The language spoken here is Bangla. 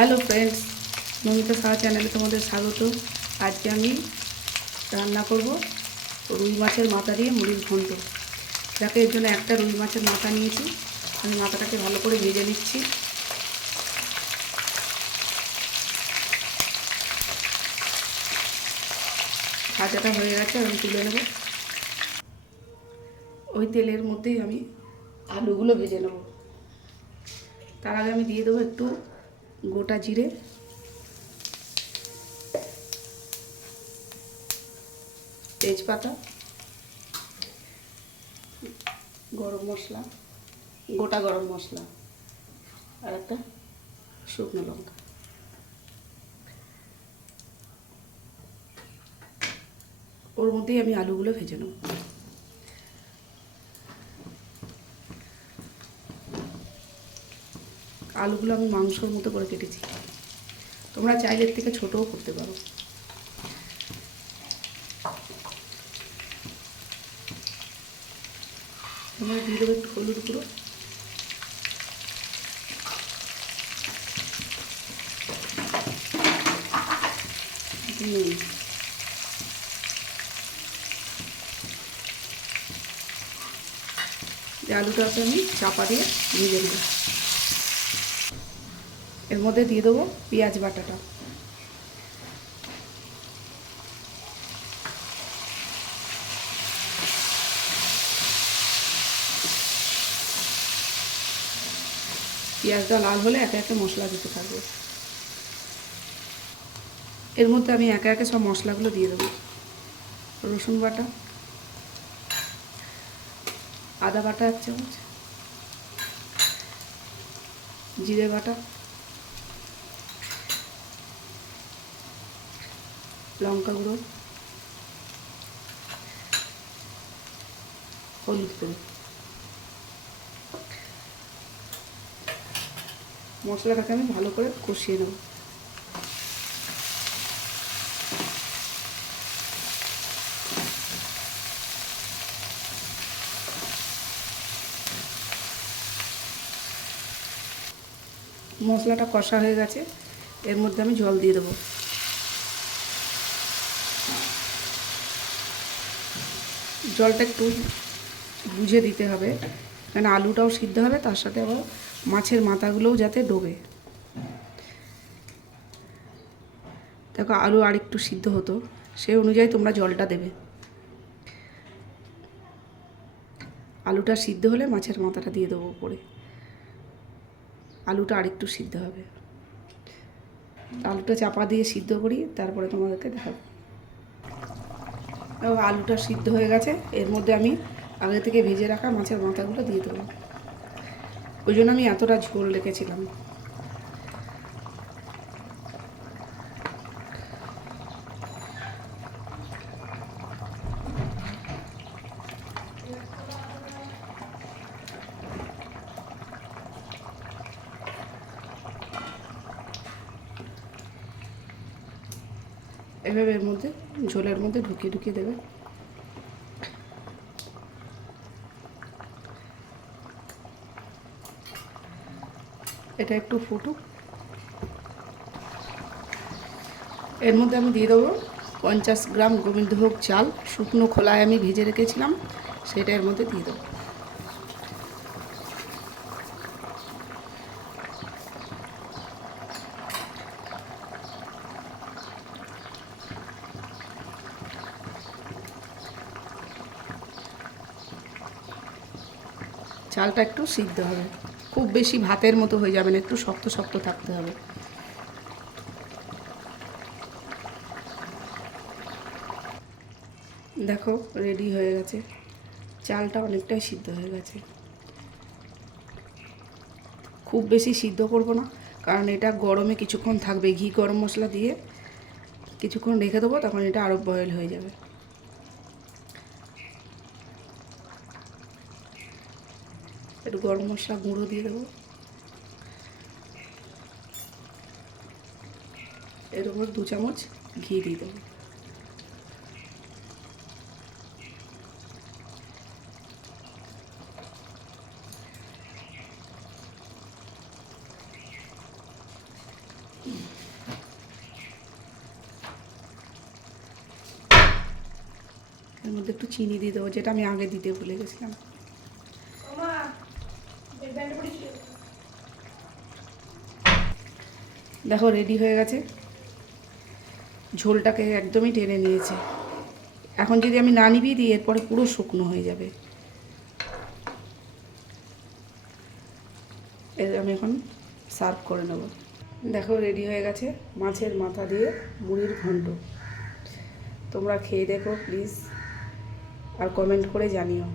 হ্যালো ফ্রেন্ডস, নমিতা সাহা চ্যানেলে তোমাদের স্বাগত। আজকে আমি রান্না করব রুই মাছের মাথা দিয়ে মুড়ির ঘন্ট। যাকে এর জন্য একটা রুই মাছের মাথা নিয়েছি। আমি মাথাটাকে ভালো করে ভেজে নিচ্ছি। ভাজাটা হয়ে গেছে, আমি তুলে নেব। ওই তেলের মধ্যেই আমি আলুগুলো ভেজে নেব। তার আগে আমি দিয়ে দেবো একটু গোটা জিরে, তেজপাতা, গরম মশলা, গোটা গরম মশলা আর একটা শুকনো লঙ্কা। ওর মধ্যেই আমি আলুগুলো ভেজে নেব। আলুগুলো আমি মাংসর মতো করে কেটেছি। তোমরা চাইলে এর থেকে ছোটও করতে পারো। তোমরা দিয়ে দেবো একটু হলুদ গুঁড়ো, নুন। এই আলুটাকে আমি চাপা দিয়ে ভেজে নেব। এর মধ্যে দিয়ে দেবো পেঁয়াজ বাটাটা। পেঁয়াজটা লাল হলে একে একে মশলা দিতে থাকবো। এর মধ্যে আমি একে একে সব মশলাগুলো দিয়ে দেবো। রসুন বাটা, আদা বাটা 1 চামচ, জিরে বাটা, লঙ্কা গুঁড়ো, হলুদ গুঁড়ো। মশলাটাকে আমি ভালো করে কষিয়ে নেব। মশলাটা কষা হয়ে গেছে, এর মধ্যে আমি জল দিয়ে দেবো। জলটা একটু বুঝে দিতে হবে, কারণ আলুটাও সিদ্ধ হবে, তার সাথে আবার মাছের মাথাগুলোও যাতে ডোবে। দেখো আলু আর একটু সিদ্ধ হতো, সেই অনুযায়ী তোমরা জলটা দেবে। আলুটা সিদ্ধ হলে মাছের মাথাটা দিয়ে দেবো উপরে। আলুটা আরেকটু সিদ্ধ হবে। আলুটা চাপা দিয়ে সিদ্ধ করি, তারপরে তোমাদেরকে দেখাবো। আলুটা সিদ্ধ হয়ে গেছে, এর মধ্যে আমি আগে থেকে ভেজে রাখা মাছের মাথাগুলো দিয়ে দেবো। ওই জন্য আমি এতটা ঝোল রেখেছিলাম। এভাবে এর মধ্যে ঝোলের মধ্যে ঢুকিয়ে ঢুকিয়ে দেবে। এটা একটু ফুটুক। এর মধ্যে আমি দিয়ে দেবো 50 গ্রাম গোবিন্দভোগ চাল, শুকনো খোলায় আমি ভেজে রেখেছিলাম, সেটা এর মধ্যে দিয়ে দেবো। চালটা একটু সিদ্ধ হবে, খুব বেশি ভাতের মতো হয়ে যাবে না, একটু শক্ত শক্ত থাকতে হবে। দেখো রেডি হয়ে গেছে, চালটা অনেকটাই সিদ্ধ হয়ে গেছে। খুব বেশি সিদ্ধ করব না, কারণ এটা গরমে কিছুক্ষণ থাকবে। ঘি গরম মশলা দিয়ে কিছুক্ষণ রেখে দেবো, তখন এটা আরও বয়েল হয়ে যাবে। একটু গরম মশলা গুঁড়ো দিয়ে দেবো। এর উপর 2 চামচ ঘি দিয়ে দেবো। এর মধ্যে একটু চিনি দিয়ে দেবো, যেটা আমি আগে দিতে ভুলে গেছিলাম। দেখো রেডি হয়ে গেছে, ঝোলটাকে একদমই টেনে নিয়েছে। এখন যদি আমি না নিভিয়ে দিই এরপরে পুরো শুকনো হয়ে যাবে। এর আমি এখন সার্ভ করে নেব। দেখো রেডি হয়ে গেছে মাছের মাথা দিয়ে মুড়ির ঘন্ট। তোমরা খেয়ে দেখো প্লিজ, আর কমেন্ট করে জানিও।